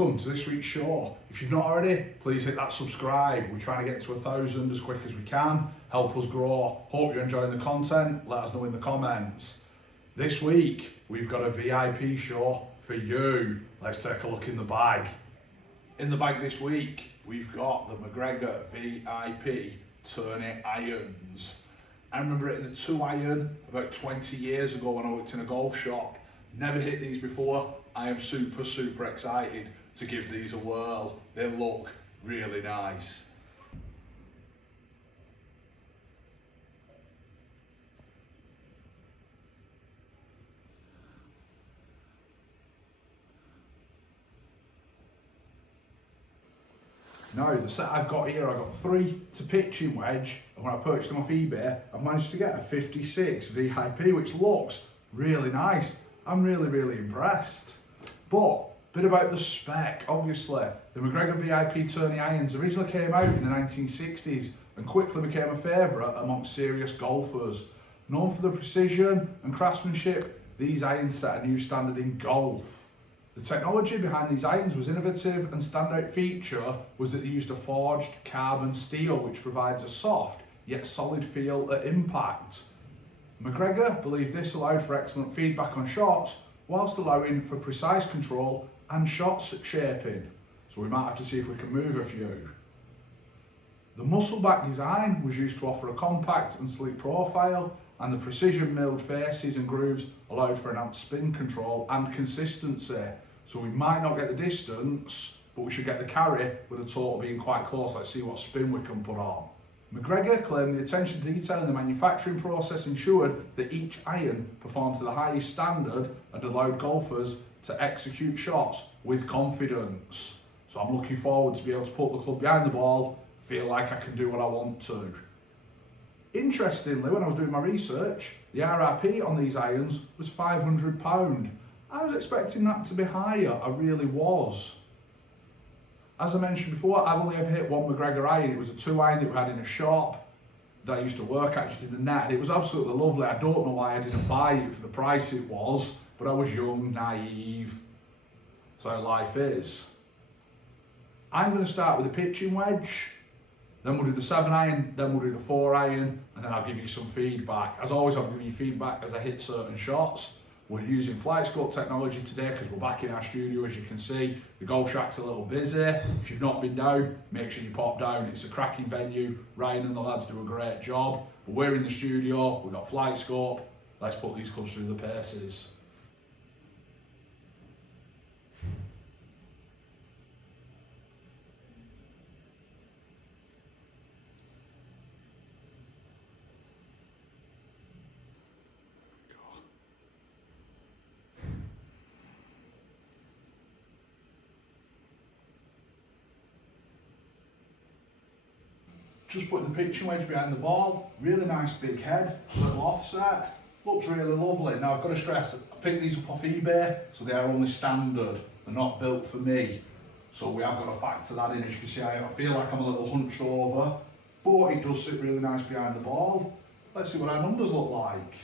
Welcome to this week's show. If you've not already, please hit that subscribe. We're trying to get to 1,000 as quick as we can. Help us grow. Hope you're enjoying the content. Let us know in the comments. This week, we've got a VIP show for you. Let's take a look in the bag. In the bag this week, we've got the McGregor VIP tourney irons. I remember hitting the 2 iron about 20 years ago when I worked in a golf shop. Never hit these before. I am super excited to give these a whirl. They look really nice. Now, the set I've got here, I've got 3 to pitching wedge, and when I purchased them off eBay, I've managed to get a 56 VIP, which looks really nice. I'm really impressed. But, bit about the spec. Obviously, the McGregor VIP tourney irons originally came out in the 1960s and quickly became a favourite amongst serious golfers. Known for the precision and craftsmanship, these irons set a new standard in golf. The technology behind these irons was innovative, and standout feature was that they used a forged carbon steel which provides a soft yet solid feel at impact. McGregor believed this allowed for excellent feedback on shots whilst allowing for precise control and shot shaping. So we might have to see if we can move a few. The muscle-back design was used to offer a compact and sleek profile, and the precision milled faces and grooves allowed for enhanced spin control and consistency. So we might not get the distance, but we should get the carry with the total being quite close. Let's see what spin we can put on. McGregor claimed the attention to detail in the manufacturing process ensured that each iron performed to the highest standard and allowed golfers to execute shots with confidence. So I'm looking forward to be able to put the club behind the ball, feel like I can do what I want to. Interestingly, when I was doing my research, the RRP on these irons was £500. I was expecting that to be higher, I really was. As I mentioned before, I've only ever hit one McGregor iron. It was a 2 iron that we had in a shop that I used to work at, just in the net, and it was absolutely lovely. I don't know why I didn't buy it for the price it was, but I was young, naive. That's how life is. I'm going to start with a pitching wedge, then we'll do the 7 iron, then we'll do the 4 iron, and then I'll give you some feedback. As always, I'll give you feedback as I hit certain shots. We're using FlightScope technology today because we're back in our studio, as you can see. The golf shack's a little busy. If you've not been down, make sure you pop down. It's a cracking venue. Ryan and the lads do a great job. But we're in the studio, we've got FlightScope. Let's put these clubs through the paces. Just putting the pitching wedge behind the ball, really nice big head, little offset, looks really lovely. Now I've got to stress, I picked these up off eBay, so they are only standard, they're not built for me. So we have got to factor that in. As you can see, I feel like I'm a little hunched over, but it does sit really nice behind the ball. Let's see what our numbers look like.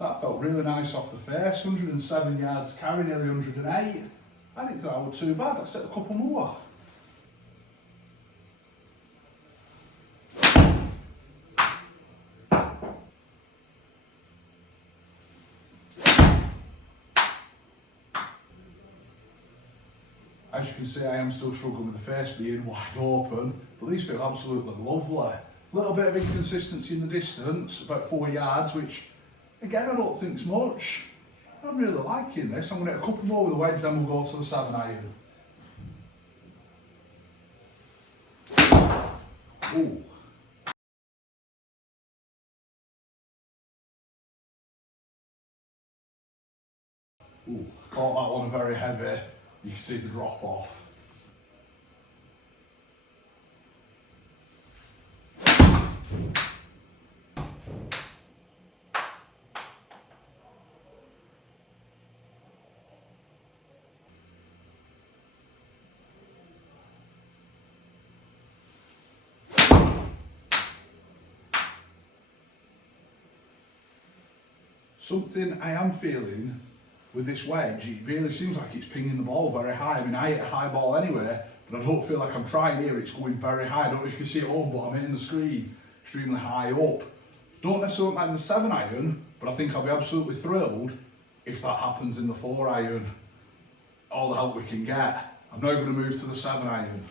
That felt really nice off the face, 107 yards carry, nearly 108. I didn't think that was too bad, let's set a couple more. As you can see, I am still struggling with the face being wide open, but these feel absolutely lovely. A little bit of inconsistency in the distance, about 4 yards, which again, I don't think it's much. I'm really liking this. I'm going to hit a couple more with the wedge, then we'll go to the 7 iron. Ooh. Ooh, caught that one very heavy. You can see the drop off. Something I am feeling with this wedge, it really seems like it's pinging the ball very high. I mean, I hit a high ball anyway, but I don't feel like I'm trying here. It's going very high. I don't know if you can see it all, but I'm hitting the screen extremely high up. Don't necessarily mind the 7 iron, but I think I'll be absolutely thrilled if that happens in the 4 iron. All the help we can get. I'm now going to move to the 7 iron.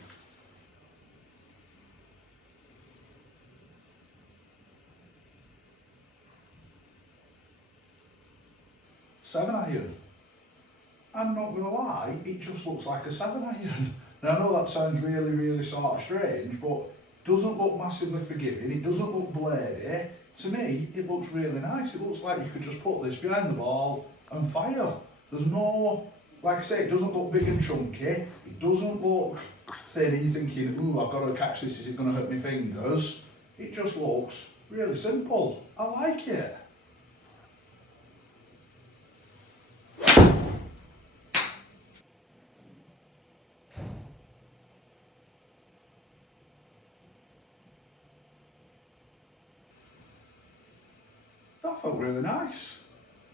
Seven iron. I'm not going to lie, it just looks like a 7 iron. Now I know that sounds really sort of strange, but it doesn't look massively forgiving, it doesn't look bladey. To me, it looks really nice. It looks like you could just put this behind the ball and fire. There's no, like I say, it doesn't look big and chunky. It doesn't look thin and you're thinking, ooh, I've got to catch this, is it going to hurt my fingers? It just looks really simple. I like it. That felt really nice.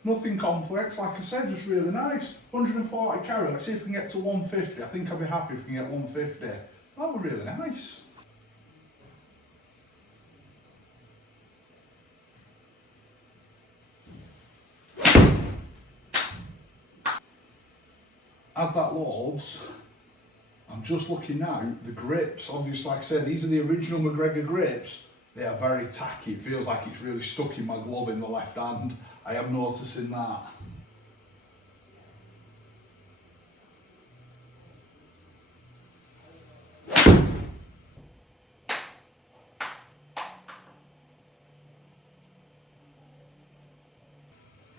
Nothing complex, like I said, just really nice. 140 carry, let's see if we can get to 150. I think I'll be happy if we can get 150. That was really nice. As that loads, I'm just looking now, the grips, obviously like I said, these are the original McGregor grips. They are very tacky. It feels like it's really stuck in my glove in the left hand. I am noticing that.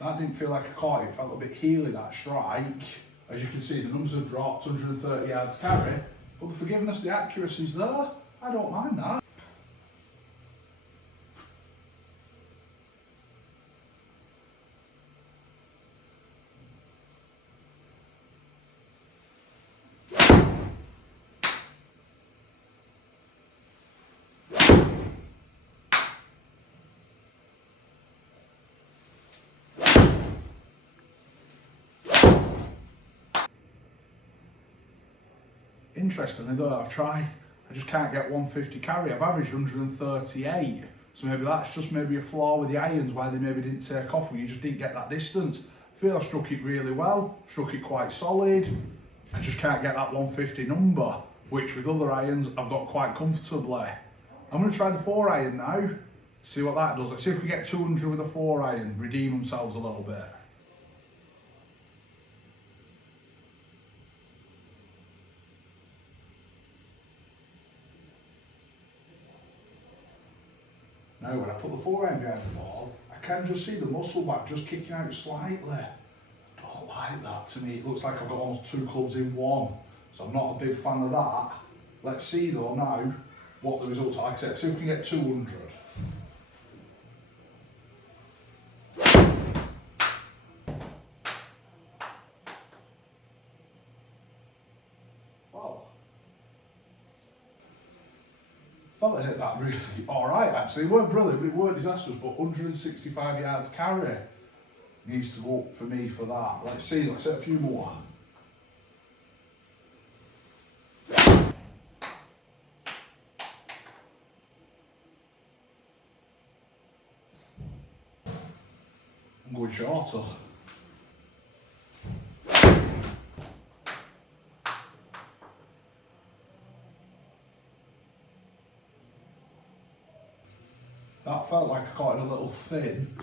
That didn't feel like a caught, it felt a bit heely, that strike. As you can see, the numbers have dropped, 130 yards carry, but the forgiveness, the accuracy's there. I don't mind that. Interestingly though, I've tried, I just can't get 150 carry. I've averaged 138, so maybe that's just maybe a flaw with the irons, why they maybe didn't take off, where you just didn't get that distance. I feel I struck it really well, struck it quite solid. I just can't get that 150 number, which with other irons I've got quite comfortably. I'm going to try the 4 iron now, see what that does. Let's see if we get 200 with a 4 iron, redeem themselves a little bit. Now when I put the 4 iron behind the ball, I can just see the muscle back just kicking out slightly. I don't like that. To me it looks like I've got almost 2 clubs in one, so I'm not a big fan of that. Let's see though now what the results are. Like I said, see if we can get 200. Felt I hit that really alright actually. It weren't brilliant, but it weren't disastrous, but 165 yards carry needs to go up for me for that. Let's see, let's hit a few more. I'm going shorter. That felt like I caught it a little thin.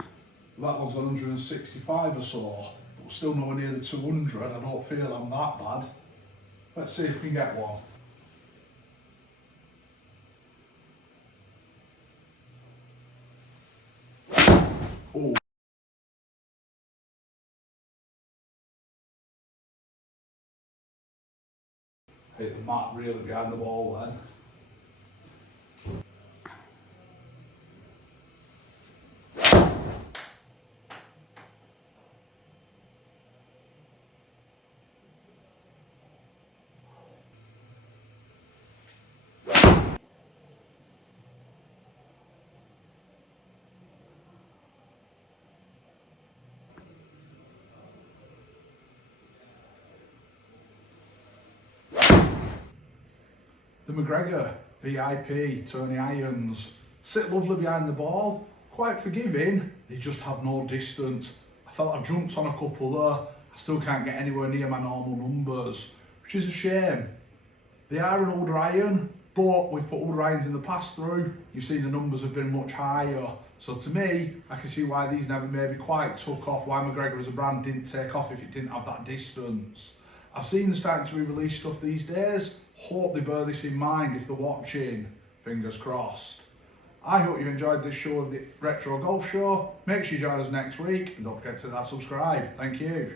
That one's 165 or so, but still nowhere near the 200. I don't feel I'm that bad. Let's see if we can get one. Oh. Hit the mat really behind the ball then. McGregor, VIP, Tony Irons. Sit lovely behind the ball, quite forgiving, they just have no distance. I felt I've jumped on a couple there, I still can't get anywhere near my normal numbers, which is a shame. They are an older iron, but we've put older irons in the pass through, you've seen the numbers have been much higher. So to me, I can see why these never maybe quite took off, why McGregor as a brand didn't take off if it didn't have that distance. I've seen them starting to re-release stuff these days, hope they bear this in mind if they're watching, fingers crossed. I hope you've enjoyed this show of the Retro Golf Show. Make sure you join us next week and don't forget to subscribe. Thank you.